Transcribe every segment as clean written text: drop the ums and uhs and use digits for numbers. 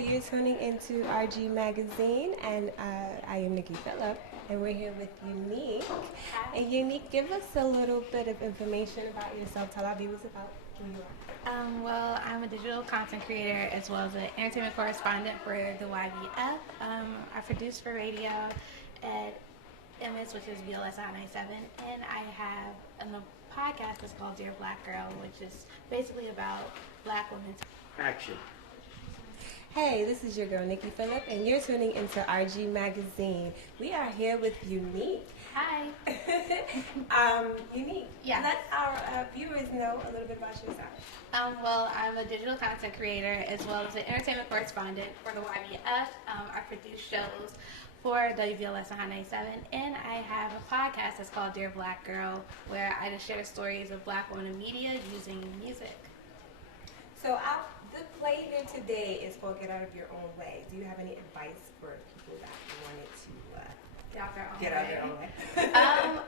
you're tuning into RG Magazine, and I am Nicky Philips, and we're here with Unique. And Unique, give us a little bit of information about yourself. Tell our viewers about who you are. Well, I'm a digital content creator as well as an entertainment correspondent for the YBF. I produce for radio at MS, which is BLS 997, and I have a podcast that's called Dear Black Girl, which is basically about black women. Action. Hey, this is your girl Nicky Philips, and you're tuning into RG Magazine. We are here with Unique. Hi. Unique. Yeah. Let our viewers know a little bit about yourself. Well, I'm a digital content creator as well as an entertainment correspondent for the YBF. I produce shows for WVLS 997, and I have a podcast that's called Dear Black Girl, where I just share stories of black women in media using music. So the play here today is called Get Out of Your Own Way. Do you have any advice for people that wanted to Get out their own way.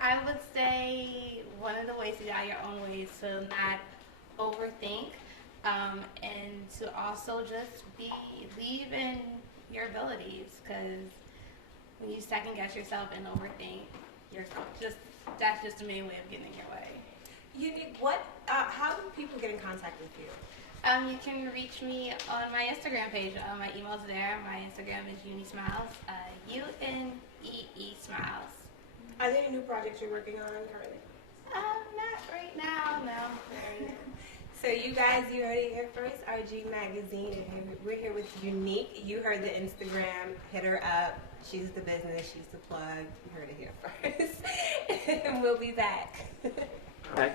I would say one of the ways to get out your own way is to not overthink, and to also just believe in your abilities, because when you second guess yourself and overthink, that's just the main way of getting in your way. Unique, how do people get in contact with you? You can reach me on my Instagram page. My email's there. My Instagram is UniSmiles, UNEE Smiles. Are there any new projects you're working on currently? Not right now, no. So you guys, you heard it here first, RG Magazine, and we're here with Unique. You heard the Instagram, hit her up. She's the business, she's the plug. You heard it here first. And we'll be back. Okay.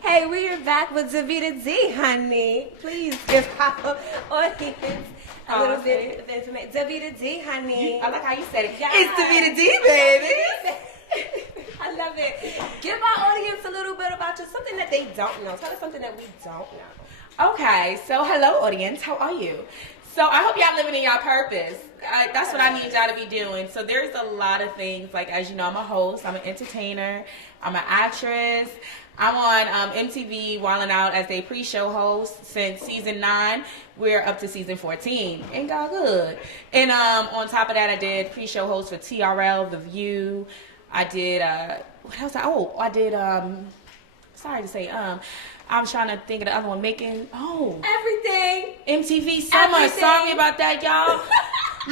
Hey, we are back with Davita D, honey. Please give our audience a little bit of information. Davita D, honey. I like how you said it. Yes. It's Davita D, baby. I love it. Give our audience a little bit about you, something that they don't know. Tell us something that we don't know. Okay, so hello, audience. How are you? So I hope y'all living in y'all purpose. That's what I need y'all to be doing. So there's a lot of things. Like, as you know, I'm a host. I'm an entertainer. I'm an actress. I'm on MTV Wildin' Out as a pre-show host since season 9. We're up to season 14. Ain't got good. And on top of that, I did pre-show host for TRL, The View. I did, what else? I did, sorry to say, I'm trying to think of the other one, Everything. MTV Summer. Sorry about that, y'all.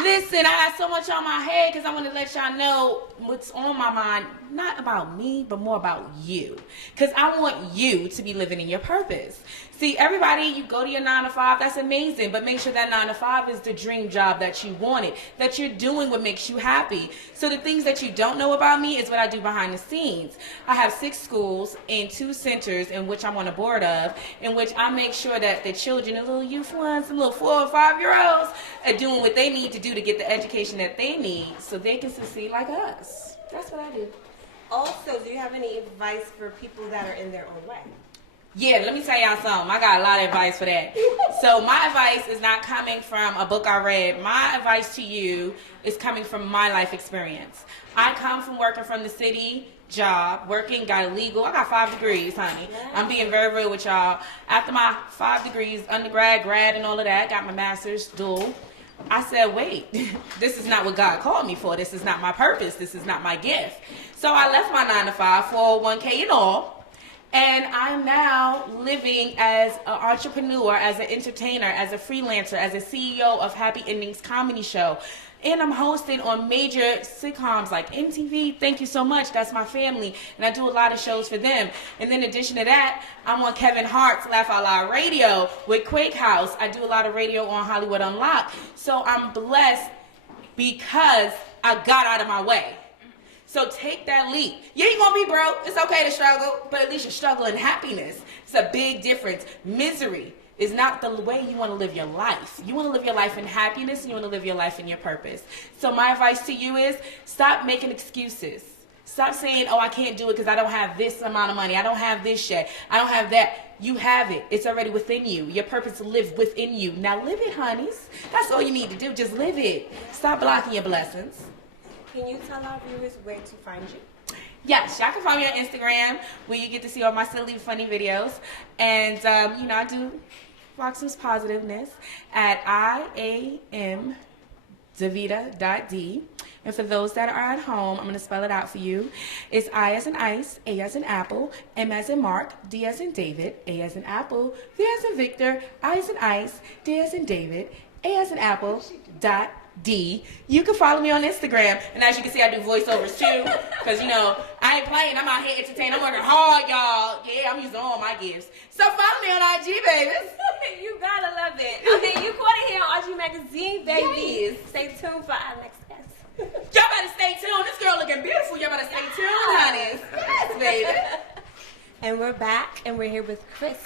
Listen, I got so much on my head because I want to let y'all know what's on my mind. Not about me, but more about you. Because I want you to be living in your purpose. See, everybody, you go to your 9 to 5, that's amazing. But make sure that 9 to 5 is the dream job that you wanted, that you're doing what makes you happy. So the things that you don't know about me is what I do behind the scenes. I have 6 schools and 2 centers in which I'm on the board of, in which I make sure that the children, the little youth ones, the little 4 or 5-year-olds, are doing what they need to do to get the education that they need so they can succeed like us. That's what I do. Also, do you have any advice for people that are in their own way? Yeah, let me tell y'all something. I got a lot of advice for that. So my advice is not coming from a book I read. My advice to you is coming from my life experience. I come from working from the city, job, working, got legal. I got 5 degrees, honey. I'm being very real with y'all. After my 5 degrees, undergrad, grad, and all of that, got my master's, dual. I said, wait, this is not what God called me for. This is not my purpose. This is not my gift. So I left my 9 to 5, 401k and all. And I'm now living as an entrepreneur, as an entertainer, as a freelancer, as a CEO of Happy Endings Comedy Show. And I'm hosting on major sitcoms like MTV. Thank you so much. That's my family. And I do a lot of shows for them. And then in addition to that, I'm on Kevin Hart's Laugh Out Loud Radio with Quake House. I do a lot of radio on Hollywood Unlocked. So I'm blessed because I got out of my way. So take that leap. Yeah, you're going to be broke. It's okay to struggle, but at least you're struggling happiness. It's a big difference. Misery is not the way you want to live your life. You want to live your life in happiness, and you want to live your life in your purpose. So my advice to you is stop making excuses. Stop saying, oh, I can't do it because I don't have this amount of money. I don't have this yet. I don't have that. You have it. It's already within you. Your purpose lives within you. Now live it, honeys. That's all you need to do. Just live it. Stop blocking your blessings. Can you tell our viewers where to find you? Yes, y'all can find me on Instagram where you get to see all my silly, funny videos. And, I do rock some positiveness at iamdavita.d. And for those that are at home, I'm going to spell it out for you. It's I as in ice, A as in apple, M as in Mark, D as in David, A as in apple, V as in Victor, I as in ice, D as in David, A as in apple, dot D. You can follow me on Instagram. And as you can see, I do voiceovers too. Because, you know, I ain't playing. I'm out here entertaining. I'm working hard, y'all. Yeah, I'm using all my gifts. So follow me on IG, babies. You gotta love it. Okay, you caught it here on RG Magazine, babies. Stay tuned for our next guest. Y'all better stay tuned. This girl looking beautiful. Y'all better stay tuned, honey. Yes, baby. And we're back, and we're here with Chris.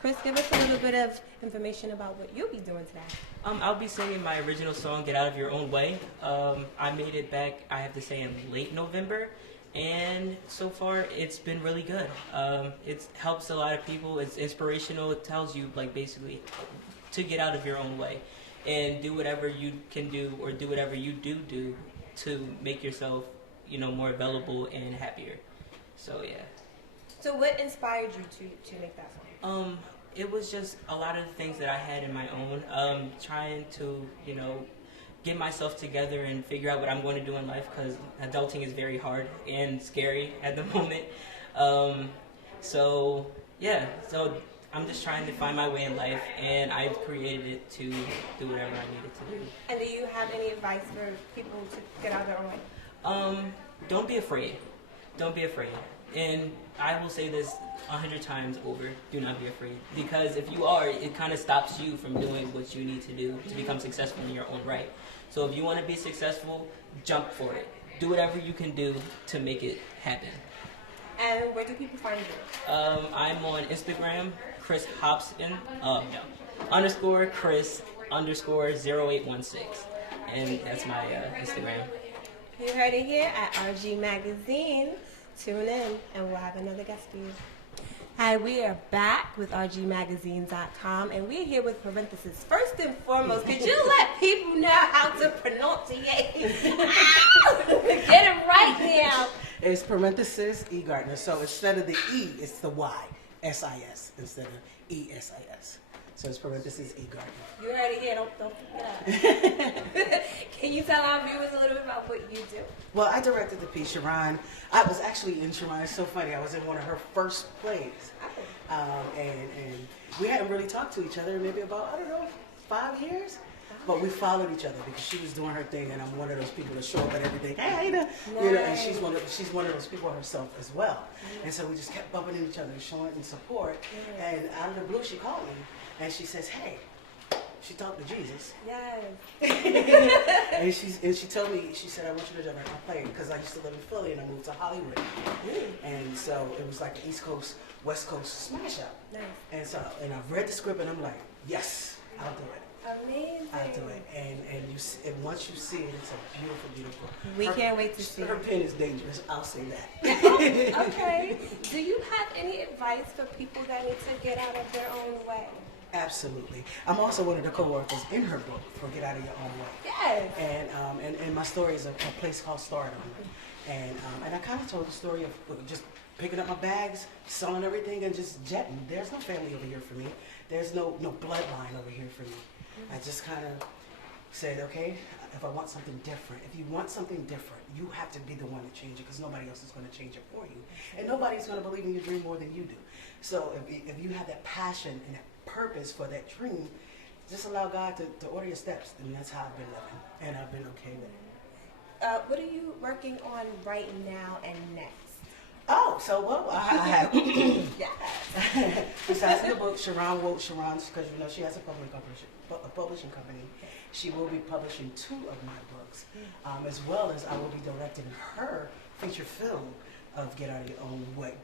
Chris, give us a little bit of information about what you'll be doing today. I'll be singing my original song, Get Out of Your Own Way. I made it back, I have to say, in late November. And so far, it's been really good. It helps a lot of people. It's inspirational. It tells you, like, basically, to get out of your own way. And do whatever you can do, or do whatever you do to make yourself, you know, more available and happier. So, yeah. So what inspired you to make that song? It was just a lot of the things that I had in my own, trying to, you know, get myself together and figure out what I'm going to do in life, because adulting is very hard and scary at the moment. So I'm just trying to find my way in life, and I've created it to do whatever I needed to do. And do you have any advice for people to get out of their own way? Don't be afraid. Don't be afraid. And I will say this 100 times over, do not be afraid. Because if you are, it kind of stops you from doing what you need to do to become successful in your own right. So if you want to be successful, jump for it. Do whatever you can do to make it happen. And where do people find you? I'm on Instagram, Chris Hobson, _Chris_0816. And that's my Instagram. You heard it here at RG Magazine. Tune in, and we'll have another guest for you. Hi, we are back with rgmagazine.com, and we're here with parentheses. First and foremost, could you let people know how to pronunciate? Get it right now. It's parenthesis E. Gardner. So instead of the E, it's the Y, S-I-S, instead of E-S-I-S. So it's parenthesis E. Gardner. You heard it here. Don't forget. Can you tell our viewers a little bit about what you do? Well, I directed the piece, Sharon. I was actually in Sharon. It's so funny. I was in one of her first plays. And we hadn't really talked to each other maybe about, 5 years. But we followed each other because she was doing her thing, and I'm one of those people that show up at everything. Hey, you know, and she's one of those people herself as well. And so we just kept bumping into each other, showing in support. And out of the blue, she called me, and she says, "Hey." She talked to Jesus. Yes. and she told me, she said, "I want you to direct my play," because I used to live in Philly and I moved to Hollywood. And so it was like the East Coast, West Coast smash up. Nice. And so, and I've read the script and I'm like, yes, I'll do it. Amazing. I'll do it. And once you see it, it's a beautiful, beautiful. We can't wait to see her it. pen is dangerous. I'll say that. Okay. Do you have any advice for people that need to get out of their own way? Absolutely. I'm also one of the co-workers in her book for Get Out of Your Own Way. Yes. And my story is a place called Stardom. And I kind of told the story of just picking up my bags, selling everything, and just jetting. There's no family over here for me. There's no bloodline over here for me. I just kind of said, okay, if I want something different, if you want something different, you have to be the one to change it, because nobody else is going to change it for you. And nobody's going to believe in your dream more than you do. So if you have that passion and that purpose for that dream, just allow God to order your steps. And that's how I've been living. And I've been okay with it. What are you working on right now and next? Oh, so well, I have. Yes. Besides the book, Sharon wrote Sharon's, because you know she has a publishing company. She will be publishing 2 of my books, as well as I will be directing her feature film of Get Out of Your Own Way,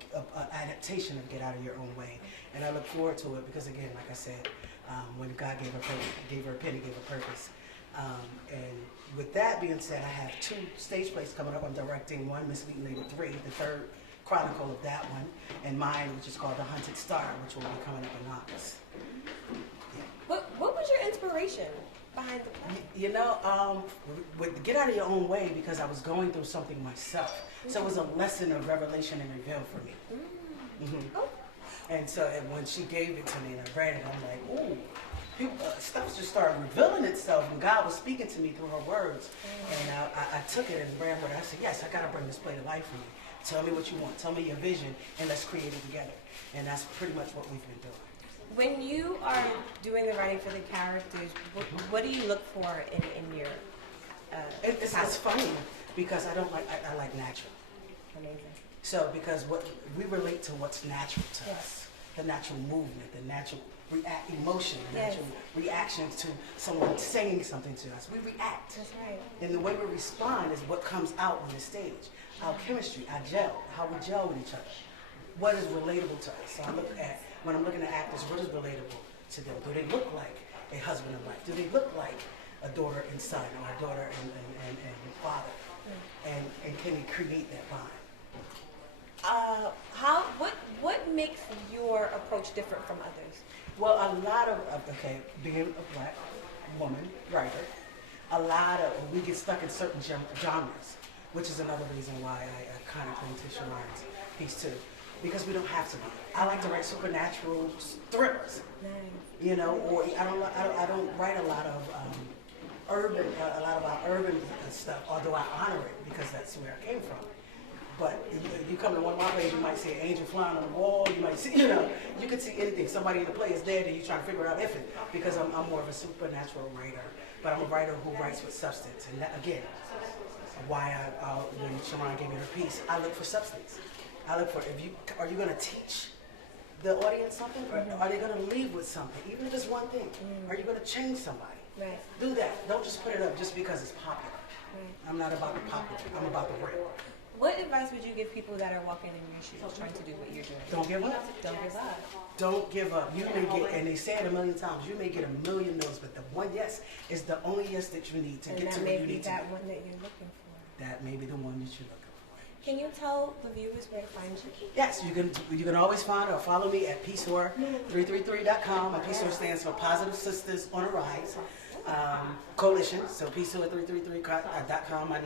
adaptation of Get Out of Your Own Way. And I look forward to it because, again, like I said, when God gave her a pen, He gave her purpose. And with that being said, I have 2 stage plays coming up. I'm directing one, Misleading Lady 3, the 3rd chronicle of that one, and mine, which is called The Hunted Star, which will be coming up in August. Yeah. What was your inspiration behind the play? You know, with Get Out of Your Own Way, because I was going through something myself. So it was a lesson of revelation and reveal for me. Oh. And so and when she gave it to me and I read it, I'm like, ooh, stuff just started revealing itself, and God was speaking to me through her words. And I took it and ran with it. I said, yes, I got to bring this play to life for you. Tell me what you want. Tell me your vision, and let's create it together. And that's pretty much what we've been doing. When you are doing the writing for the characters, what do you look for in your It's funny because I like natural. Amazing. So because what we relate to what's natural to us, the natural movement, the natural emotion, the Yes. natural reactions to someone saying something to us. We react. That's right. And the way we respond is what comes out on the stage. Our chemistry, our gel, how we gel with each other. What is relatable to us? So I look at, when I'm looking at actors, what is relatable to them? Do they look like a husband and wife? Do they look like a daughter and son, or a daughter and father? And can we create that bond? What makes your approach different from others? Well, a lot of, being a black woman writer, we get stuck in certain genres, which is another reason why I kind of bring to Sharon's piece too, because we don't have to be. I like to write supernatural thrillers, Nice. or I don't write a lot of our urban stuff, although I honor it because that's where I came from. But you come to one of my plays, you might see an angel flying on the wall. You might see, you could see anything. Somebody in the play is dead, and you're trying to figure out if it. Because I'm more of a supernatural writer, but I'm a writer who writes with substance. And that, again, why when Sharon gave me her piece, I look for substance. I look for are you going to teach the audience something, or are they going to leave with something, even if it's one thing? Are you going to change somebody? Right. Do that. Don't just put it up just because it's popular. Right. I'm not about the popular. I'm about the real. What advice would you give people that are walking in your shoes, trying to do what you're doing? Don't give up. Don't give up. Don't give up. You may get, and they say it a million times, you may get a million no's, but the one yes is the only yes that you need to And get that to may where you be need to that be. one that you're looking for. That may be the one that you're looking for. Can you tell the viewers where to find you? Yes, you can always find or follow me at peacewar333.com. And Peacewar stands for Positive Sisters on a Rise Coalition. So peacewar333.com, my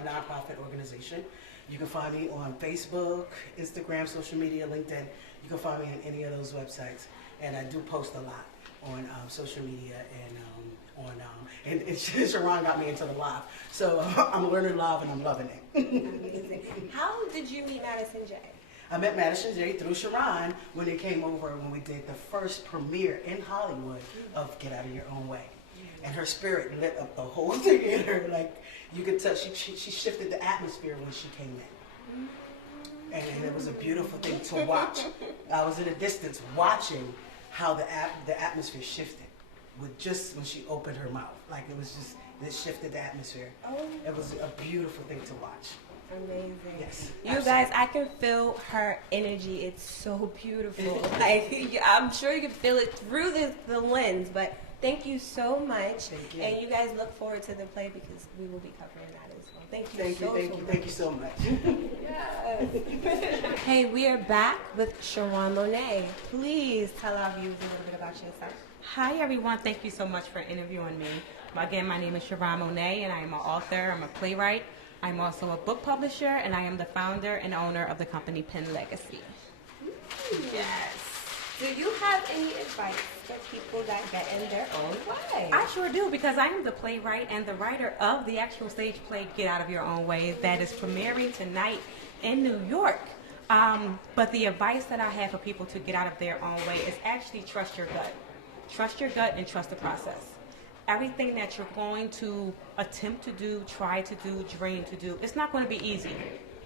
nonprofit organization. You can find me on Facebook, Instagram, social media, LinkedIn. You can find me on any of those websites. And I do post a lot on social media and Sharon got me into the live. So I'm learning live and I'm loving it. Amazing. How did you meet Madison J? I met Madison J through Sharon when they came over when we did the first premiere in Hollywood of Get Out of Your Own Way. And her spirit lit up the whole theater. Like, you could tell she shifted the atmosphere when she came in. And it was a beautiful thing to watch. I was in a distance watching how the atmosphere shifted with just when she opened her mouth. Like, it shifted the atmosphere. Oh. It was a beautiful thing to watch. Amazing. Yes. You absolutely. guys, I can feel her energy. It's so beautiful. Like, I'm sure you can feel it through the lens, but thank you so much. Thank you. And you guys look forward to the play because we will be covering that as well. Thank you so much. Thank you. Hey, we are back with Sharon Monet. Please tell our viewers a little bit about yourself. Hi everyone, thank you so much for interviewing me. Again, my name is Sharon Monet and I am an author, I'm a playwright. I'm also a book publisher and I am the founder and owner of the company Pen Legacy. Yes. Do you have any advice for people that get in their own way? I sure do, because I am the playwright and the writer of the actual stage play Get Out of Your Own Way that is premiering tonight in New York. But the advice that I have for people to get out of their own way is actually trust your gut. Trust your gut and trust the process. Everything that you're going to attempt to do, try to do, dream to do, it's not going to be easy.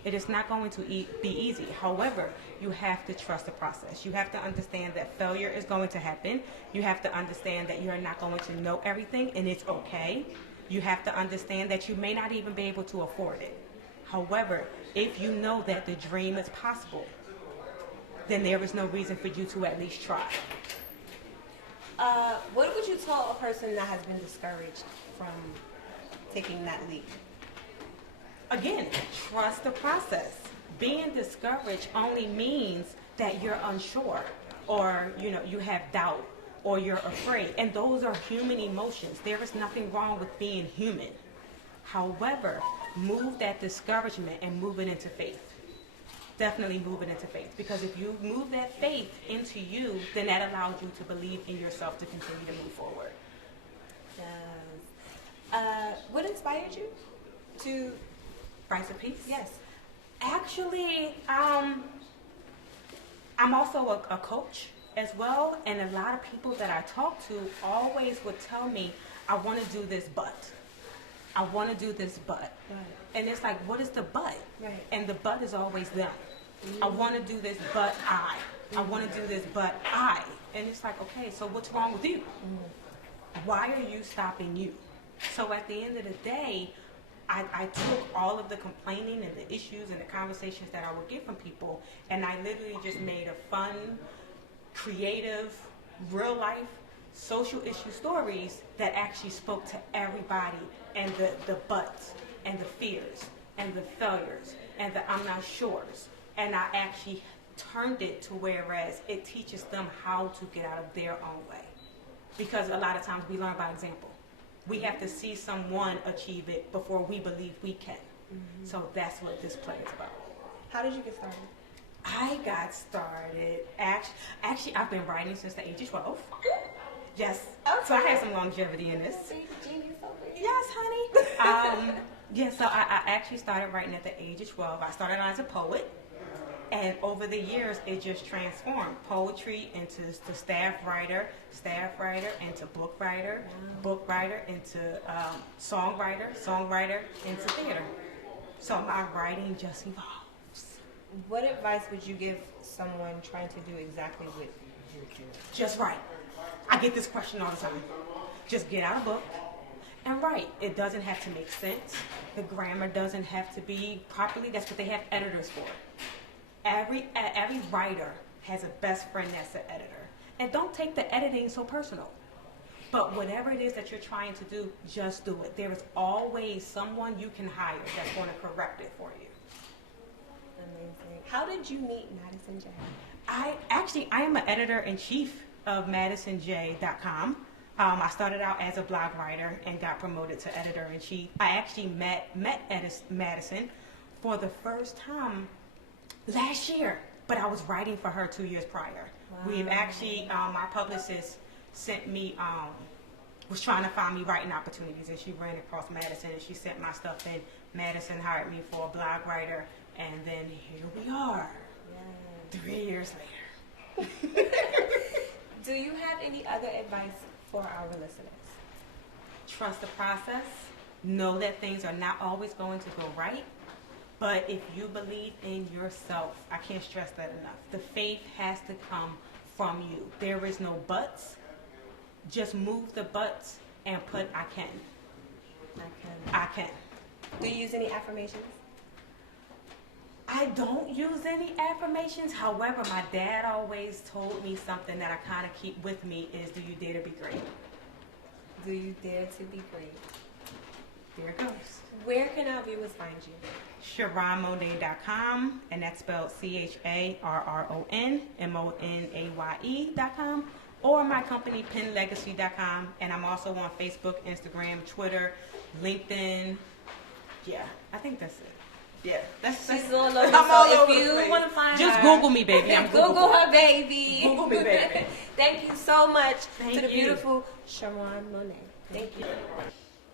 It is not going to be easy. However, you have to trust the process. You have to understand that failure is going to happen. You have to understand that you are not going to know everything, and it's okay. You have to understand that you may not even be able to afford it. However, if you know that the dream is possible, then there is no reason for you to at least try. What would you tell a person that has been discouraged from taking that leap? Again, trust the process. Being discouraged only means that you're unsure, or you have doubt, or you're afraid, and those are human emotions. There is nothing wrong with being human. However, move that discouragement and move it into faith. definitely move it into faith. Because if you move that faith into you, then that allows you to believe in yourself to continue to move forward. What inspired you to Write a piece? Yes. Actually, I'm also a coach as well, and a lot of people that I talk to always would tell me, I want to do this, but. I want to do this, but. Right. And it's like, what is the but? Right. And the but is always them. I want to do this, but I. I want to do this, but I. And it's like, okay, so what's wrong with you? Why are you stopping you? So at the end of the day, I took all of the complaining and the issues and the conversations that I would get from people, and I literally just made a fun, creative, real life, social issue stories that actually spoke to everybody, and the buts and the fears and the failures and the I'm not sures. And I actually turned it to whereas it teaches them how to get out of their own way. Because a lot of times we learn by example. We have to see someone achieve it before we believe we can. So that's what this play is about. How did you get started? I got started, actually I've been writing since the age of 12. Yes, so I had some longevity in this. Yes, honey. So I actually started writing at the age of 12. I started out as a poet. And over the years, it just transformed poetry into the staff writer into book writer into songwriter into theater. So my writing just evolves. What advice would you give someone trying to do exactly what you're doing? Just write. I get this question all the time. Just get out a book and write. It doesn't have to make sense. The grammar doesn't have to be properly. That's what they have editors for. Every writer has a best friend that's an editor. And don't take the editing so personal. But whatever it is that you're trying to do, just do it. There is always someone you can hire that's going to correct it for you. Amazing. How did you meet Madison J? I am an editor-in-chief of MadisonJ.com. I started out as a blog writer and got promoted to editor-in-chief. I actually met Madison for the first time last year, but I was writing for her 2 years prior. Wow. We've actually, my publicist sent me, was trying to find me writing opportunities, and she ran across Madison, and she sent my stuff in. Madison hired me for a blog writer, and then here we are, 3 years later. Do you have any other advice for our listeners? Trust the process. Know that things are not always going to go right. But if you believe in yourself, I can't stress that enough. The faith has to come from you. There is no buts. Just move the buts and put I can. I can. Do you use any affirmations? I don't use any affirmations. However, my dad always told me something that I kind of keep with me is, do you dare to be great? Do you dare to be great? There it goes. Where can our viewers find you? SharonMonet.com, and that's spelled CharronMonaye.com, or my company, PenLegacy.com, and I'm also on Facebook, Instagram, Twitter, LinkedIn. Yeah, I think that's it. Yeah, that's She's all over. I'm So all if over the you place. want to find Just her, Google me, baby. I'm Google her, baby. Google me, baby. Thank you so much Thank to the you. beautiful Sharon Monet. Thank you.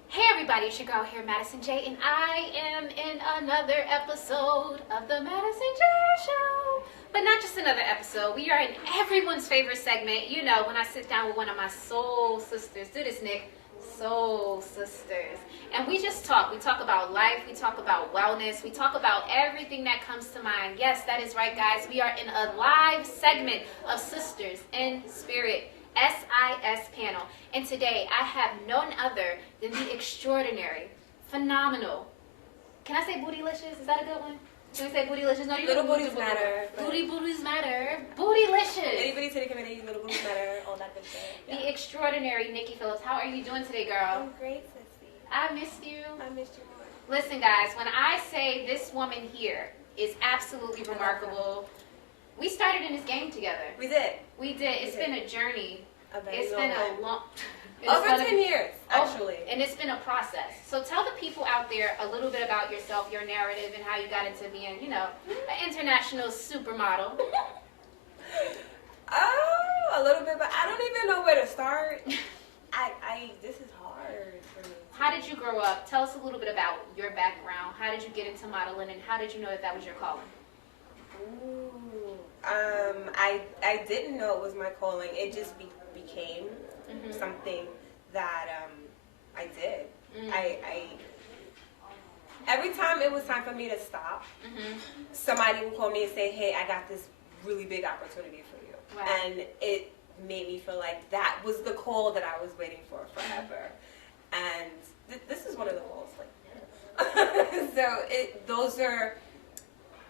Hey everybody, it's your girl here, Madison J, and I am in another episode of the Madison J Show. But not just another episode, we are in everyone's favorite segment. You know, when I sit down with one of my soul sisters, do this, Nick, soul sisters. And we just talk. We talk about life, we talk about wellness, we talk about everything that comes to mind. Yes, that is right, guys. We are in a live segment of Sisters in Spirit, SIS panel. And today I have none other than the extraordinary, phenomenal, can I say bootylicious? Is that a good one? Can we say bootylicious? No, you Little can booties matter. Booties matter. Bootylicious. Anybody to the community, little booties matter, all that good stuff. The extraordinary Nicky Philips. How are you doing today, girl? I'm great, sissy. I missed you. I missed you more. Listen, guys, when I say this woman here is absolutely remarkable, we started in this game together. We did. We did. It's been a journey. A very It's long been one. a long. Over 10 years, actually. And it's been a process. So tell the people out there a little bit about yourself, your narrative, and how you got into being, you know, an international supermodel. Oh, a little bit, but I don't even know where to start. This is hard for me. How did you grow up? Tell us a little bit about your background. How did you get into modeling, and how did you know that was your calling? Ooh, I didn't know it was my calling. It just became something that I did. Every time it was time for me to stop, somebody would call me and say, "Hey, I got this really big opportunity for you," Wow. and it made me feel like that was the call that I was waiting for forever. And this is one of the calls. Like, so those are,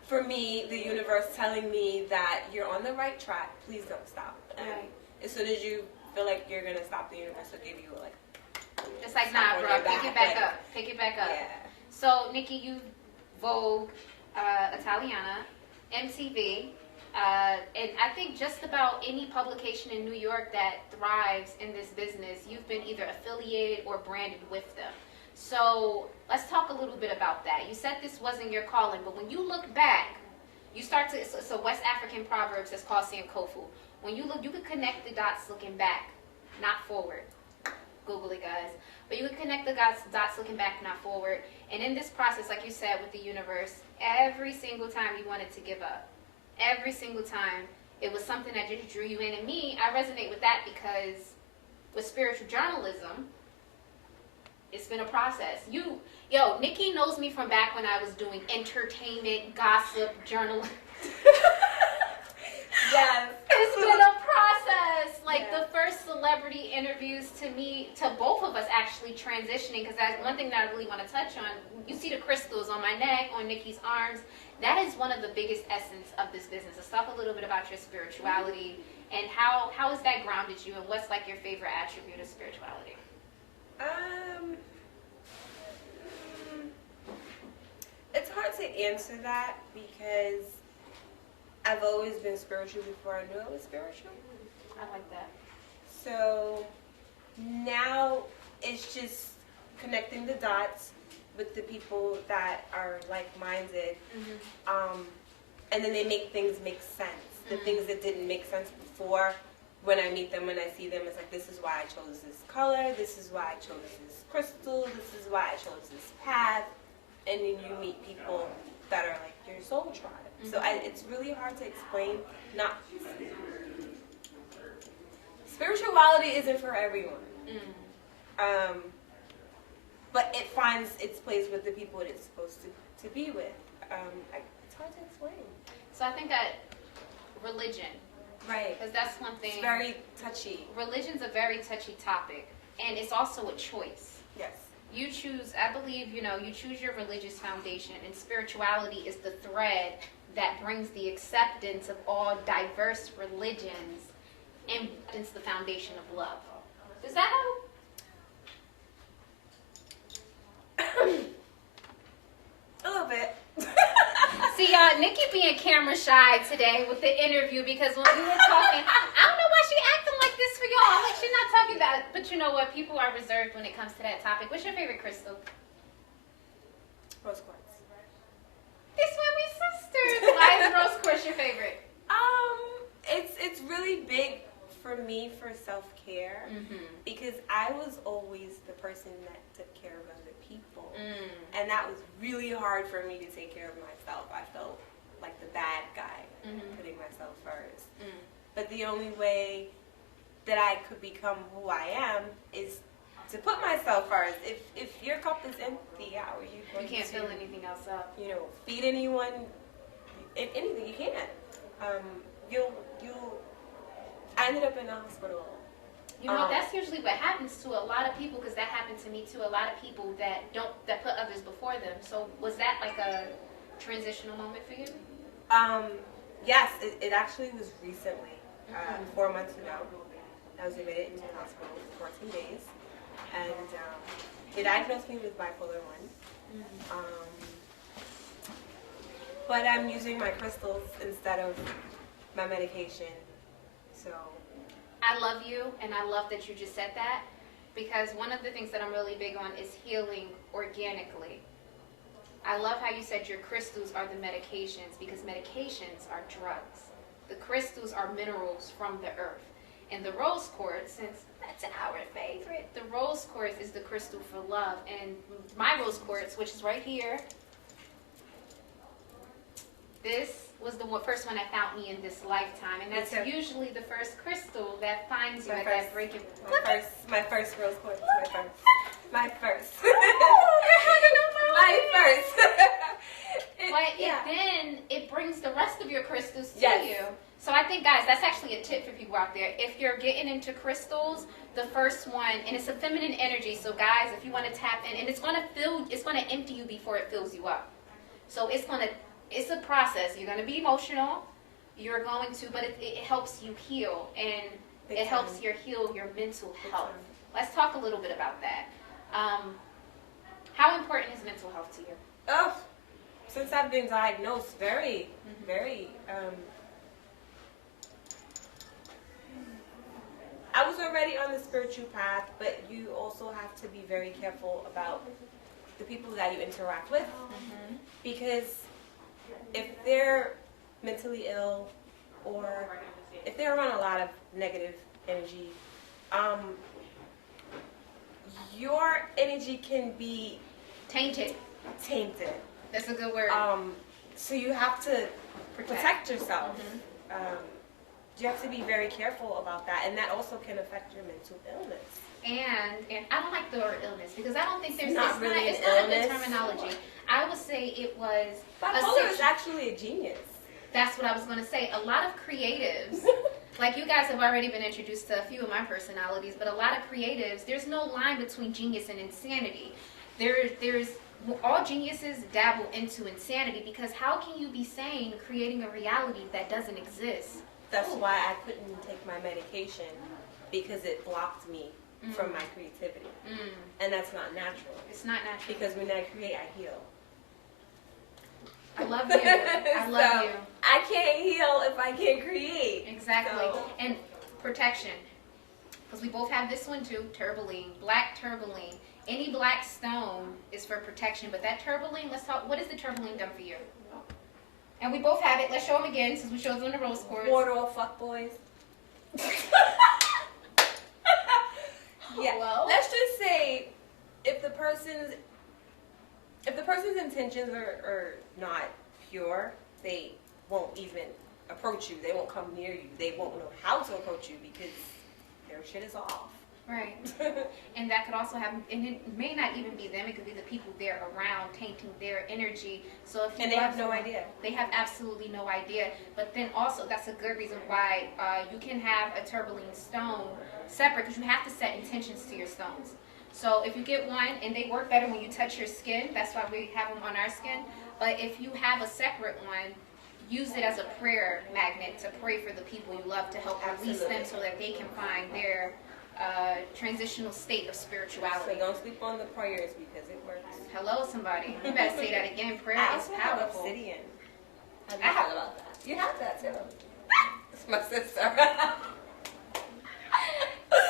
for me, the universe telling me that you're on the right track. Please don't stop. And as soon as you feel like you're gonna stop, the universe will give you like. It's like, nah, bro, pick it back up. Pick it back up. Yeah. So, Nikki, you Vogue, Italiana, MTV, and I think just about any publication in New York that thrives in this business, you've been either affiliated or branded with them. So, let's talk a little bit about that. You said this wasn't your calling, but when you look back, you start to, it's a West African proverb says coscia and kofu. When you look, you could connect the dots looking back, not forward. Google it, guys. But you can connect the dots looking back, not forward. And in this process, like you said, with the universe, every single time you wanted to give up, every single time, it was something that just drew you in. And me, I resonate with that because with spiritual journalism, it's been a process. Nikki knows me from back when I was doing entertainment, gossip, journalism. Yes. It's been a process. Like the first celebrity interviews to both of us actually transitioning, because that's one thing that I really want to touch on. You see the crystals on my neck, on Nikki's arms. That is one of the biggest essence of this business. Let's talk a little bit about your spirituality and how has that grounded you, and what's like your favorite attribute of spirituality? It's hard to answer that because I've always been spiritual before I knew I was spiritual. I like that. So now it's just connecting the dots with the people that are like-minded, and then they make things make sense. The things that didn't make sense before, when I meet them, when I see them, it's like, this is why I chose this color, this is why I chose this crystal, this is why I chose this path. And then you meet people that are like your soul tribe. So it's really hard to explain. Spirituality isn't for everyone. But it finds its place with the people it is supposed to be with. It's hard to explain. So I think that religion, Right. because that's one thing. It's very touchy. Religion's a very touchy topic, and it's also a choice. Yes. You choose, I believe, you choose your religious foundation, and spirituality is the thread that brings the acceptance of all diverse religions and it's the foundation of love. Does that help? A little bit. See, Nikki being camera shy today with the interview, because when we were talking, I don't know why she acting like this for y'all. Like, she's not talking about it. But you know what? People are reserved when it comes to that topic. What's your favorite crystal? Rose quartz. It's when we sisters. Why is rose quartz your favorite? It's really big for me for self-care because I was always the person that took care of other people, and that was really hard for me to take care of myself. I felt like the bad guy, putting myself first. But the only way that I could become who I am is to put myself first. If your cup is empty, how are you going You can't to fill anything else up. feed anyone? Anything you can't. I ended up in the hospital. That's usually what happens to a lot of people, because that happened to me too. A lot of people that put others before them. So was that like a transitional moment for you? Yes, it actually was recently, 4 months ago. I was admitted into the hospital for 14 days, and they diagnosed me with bipolar 1. But I'm using my crystals instead of my medication. So I love you, and I love that you just said that, because one of the things that I'm really big on is healing organically. I love how you said your crystals are the medications, because medications are drugs. The crystals are minerals from the earth. And the rose quartz, since that's our favorite, the rose quartz is the crystal for love. And my rose quartz, which is right here, this was the first one that found me in this lifetime. And that's usually the first crystal that finds you at that breaking point. My first rose quartz. My first. Then it brings the rest of your crystals to Yes. you. So I think, guys, that's actually a tip for people out there. If you're getting into crystals, the first one, and it's a feminine energy. So guys, if you want to tap in, and it's going to empty you before it fills you up. So it's a process. You're going to be emotional. You're going to, but it helps you heal, and it helps you heal your mental health. Let's talk a little bit about that. How important is mental health to you? Oh, since I've been diagnosed, very. I was already on the spiritual path, but you also have to be very careful about the people that you interact with, because if they're mentally ill or if they're around a lot of negative energy, your energy can be Tainted. That's a good word. So you have to protect yourself. You have to be very careful about that, and that also can affect your mental illness. And I don't like the word illness, because I don't think there's It's not a illness. good terminology. I would say it was Bipolar is actually a genius. That's what I was going to say. A lot of creatives, like you guys have already been introduced to a few of my personalities, but a lot of creatives, there's no line between genius and insanity. There's all geniuses dabble into insanity, because how can you be sane creating a reality that doesn't exist? That's why I couldn't take my medication, because it blocked me from my creativity. And that's not natural. It's not natural. Because when I create, I heal. I love you. I love you. I can't heal if I can't create. Exactly. So. And protection. Because we both have this one too, tourmaline, black tourmaline. Any black stone is for protection, but that tourmaline, let's talk, what has the tourmaline done for you? And we both have it. Let's show them again, since we showed them the rose quartz. Water all fuckboys. Yeah. Well. Let's just say, if the person's intentions are not pure, they won't even approach you. They won't come near you. They won't know how to approach you, because their shit is off. Right. And that could also happen, and it may not even be them. It could be the people they're around, tainting their energy. So if you And they have no idea. They have absolutely no idea. But then also, that's a good reason why you can have a tourmaline stone separate, because you have to set intentions to your stones. So if you get one, and they work better when you touch your skin, that's why we have them on our skin. But if you have a separate one, use it as a prayer magnet to pray for the people you love, to help release them so that they can find their transitional state of spirituality. So don't sleep on the prayers, because it works. Hello, somebody. You better say that again. Prayer I is also have powerful. obsidian. I have about that. You have that too. It's my sister.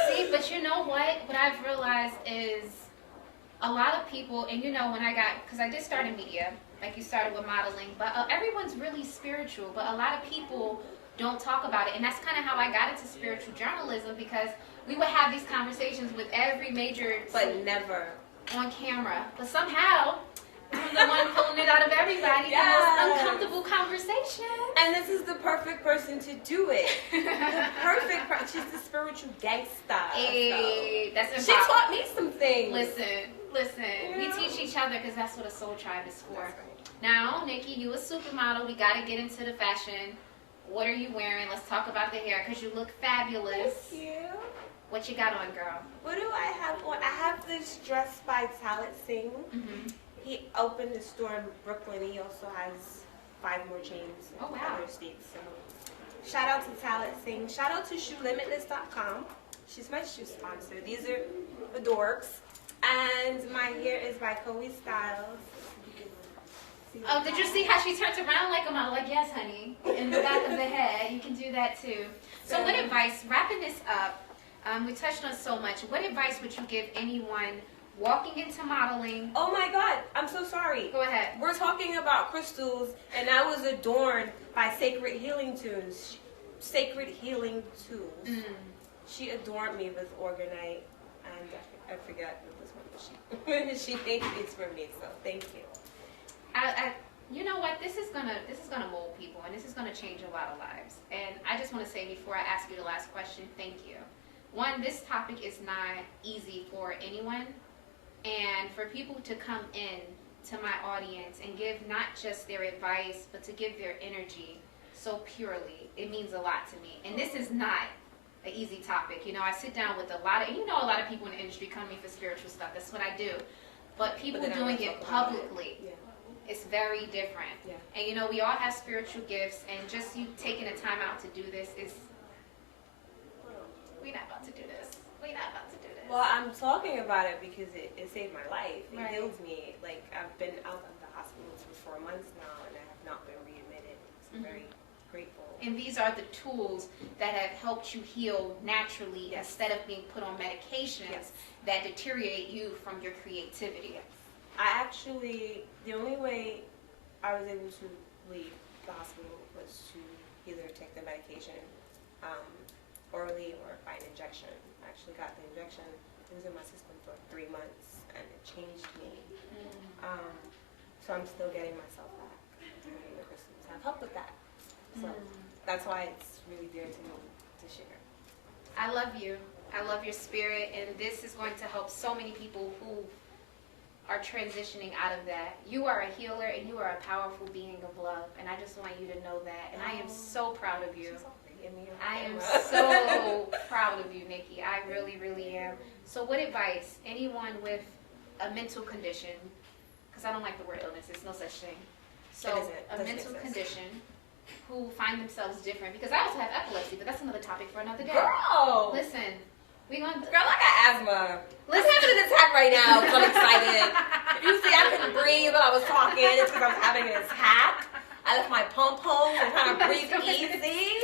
See, but you know what? What I've realized is a lot of people, and you know, when because I did start in media, like you started with modeling, but everyone's really spiritual, but a lot of people don't talk about it. And that's kind of how I got into spiritual journalism, because we would have these conversations with every major, But never on camera. But somehow, I'm the one pulling it out of everybody. Yes. The most uncomfortable conversation. And this is the perfect person to do it. She's the spiritual gangsta. Hey, that's She taught me some things. Listen. Yeah. We teach each other, because that's what a soul tribe is for. Now, Nikki, you a supermodel. We got to get into the fashion. What are you wearing? Let's talk about the hair, because you look fabulous. Thank you. What you got on, girl? What do I have on? I have this dress by Talit Singh. He opened a store in Brooklyn. He also has 5 more chains in Oh, wow. other states. So, shout out to Talit Singh. Shout out to ShoeLimitless.com. She's my shoe sponsor. These are the dorks. And my hair is by Chloe Styles. Oh, did you see how she turns around like a model? Like, yes, honey. In the back of the head. You can do that too. So what advice, wrapping this up, We touched on so much. What advice would you give anyone walking into modeling? Oh my God, I'm so sorry. Go ahead. We're talking about crystals, and I was adorned by sacred healing tools. Sacred healing tools. She adorned me with organite, and I forgot this one, but she made these for me. So thank you. You know what? This is gonna mold people, and this is gonna change a lot of lives. And I just want to say before I ask you the last question, thank you. One, this topic is not easy for anyone, and for people to come in to my audience and give not just their advice, but to give their energy so purely, it means a lot to me. And this is not an easy topic. You know, I sit down with a lot of people in the industry come to me for spiritual stuff. That's what I do. But people doing it publicly, it's very different. Yeah. And you know, we all have spiritual gifts, and just you taking the time out to do this is, we're not about to do this. We're not about to do this. Well, I'm talking about it because it saved my life. It Right. healed me. Like, I've been out of the hospital for 4 months now, and I have not been readmitted. So I'm very grateful. And these are the tools that have helped you heal naturally instead of being put on medications that deteriorate you from your creativity. I actually, the only way I was able to leave the hospital was to either take the medication orally or by an injection. I actually got the injection. It was in my system for 3 months, and it changed me. So I'm still getting myself back. And the crystals have helped with that. So that's why it's really dear to me to share. I love you. I love your spirit, and this is going to help so many people who are transitioning out of that. You are a healer, and you are a powerful being of love, and I just want you to know that. And I am so proud of you. I am so proud of you, Nikki. I really, really am. So what advice, anyone with a mental condition, because I don't like the word illness, there's no such thing. So a mental condition who find themselves different, because I also have epilepsy, but that's another topic for another day. Girl! Listen, we're going to... Girl, I got asthma. I'm having an attack right now because I'm excited. If you see I couldn't breathe while I was talking, it's because I was having an attack. I left my pump home and trying to breathe easy.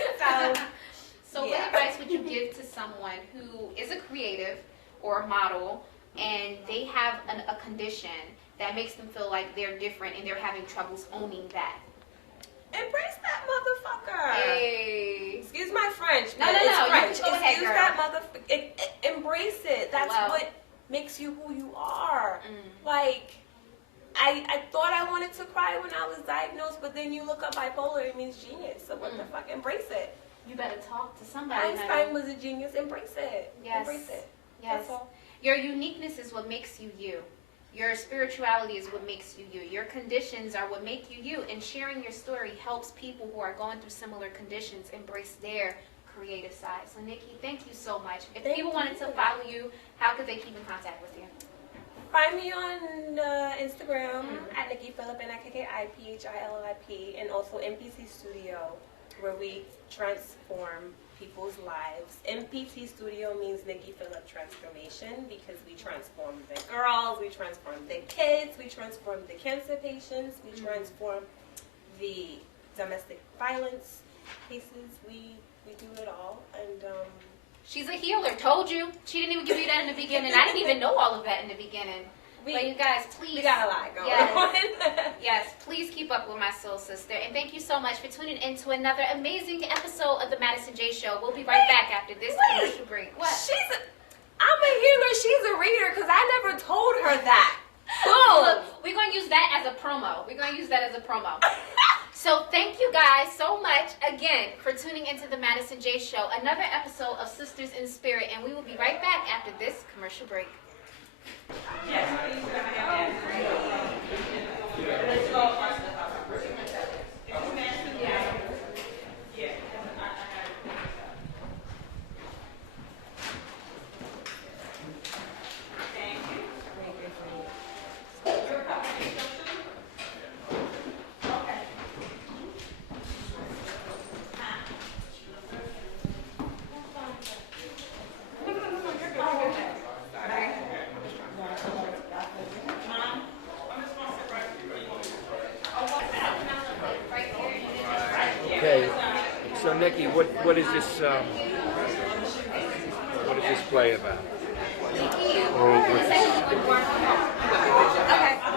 So what advice would you give to someone who is a creative or a model and they have a condition that makes them feel like they're different and they're having troubles owning that? Embrace that motherfucker. Hey. Excuse my French. No, but no, it's no. French. Go ahead, Excuse girl. that motherfucker. Embrace it. That's Wow. what makes you who you are. Like, I thought I wanted to cry when I was diagnosed, but then you look up bipolar, it means genius. So what the fuck? Embrace it. You better talk to somebody. Einstein was a genius. Embrace it. Yes. Embrace it. Yes. That's all. Your uniqueness is what makes you you. Your spirituality is what makes you you. Your conditions are what make you you. And sharing your story helps people who are going through similar conditions embrace their creative side. So Nikki, thank you so much. If people wanted to follow you, how could they keep in contact with you? Find me on Instagram at Nicky Philips, NIKKIPHILLIP, and also MPT Studio, where we transform people's lives. MPT Studio means Nicky Philips Transformation, because we transform the girls, we transform the kids, we transform the cancer patients, we transform the domestic violence cases. We do it all, and She's a healer. Told you. She didn't even give you that in the beginning. I didn't even know all of that in the beginning. But you guys, please. we got a lot going on. Yes, please keep up with my soul sister. And thank you so much for tuning in to another amazing episode of the Madison J Show. We'll be right back after this commercial break. What? I'm a healer, she's a reader, because I never told her that. Boom. Look, we're going to use that as a promo. So thank you guys so much again for tuning into the Madison J Show. Another episode of Sisters in Spirit. And we will be right back after this commercial break. Okay, so Nikki, what is this this play about? Or Okay.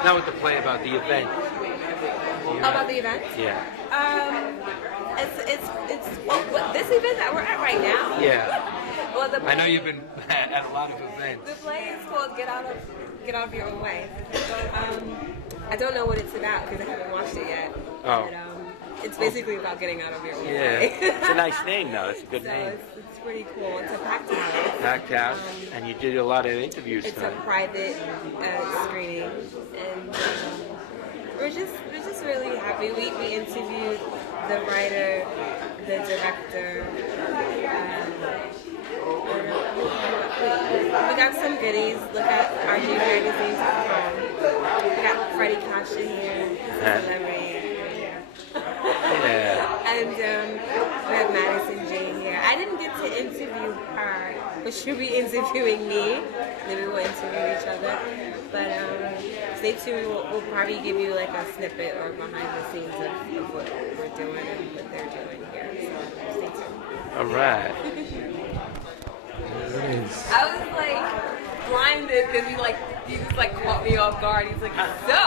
not with the play about, the event. About the event? Yeah. It's this event that we're at right now. Yeah. Well, the I know you've been at a lot of The events. play is called Get Out of Your Own Way. So, I don't know what it's about because I haven't watched it yet. Oh. But, it's basically about getting out of your own Yeah. way. It's a nice name, though. It's a good So name. it's pretty cool. It's a packed house. Packed house, and you did a lot of interviews It's a tonight. private screening, and we're just really happy. We interviewed the writer, the director. We got some goodies. Look at RGMagazine.com. We got Freddie Coscia here, he's a celebrity. Yeah. And we have Madison Jane here. I didn't get to interview her, but she'll be interviewing me. Then we will interview each other. But stay tuned. We'll probably give you like a snippet or behind the scenes of what we're doing and what they're doing here. So stay tuned. All right. I was like blinded because he just like caught me off guard. He's like, so.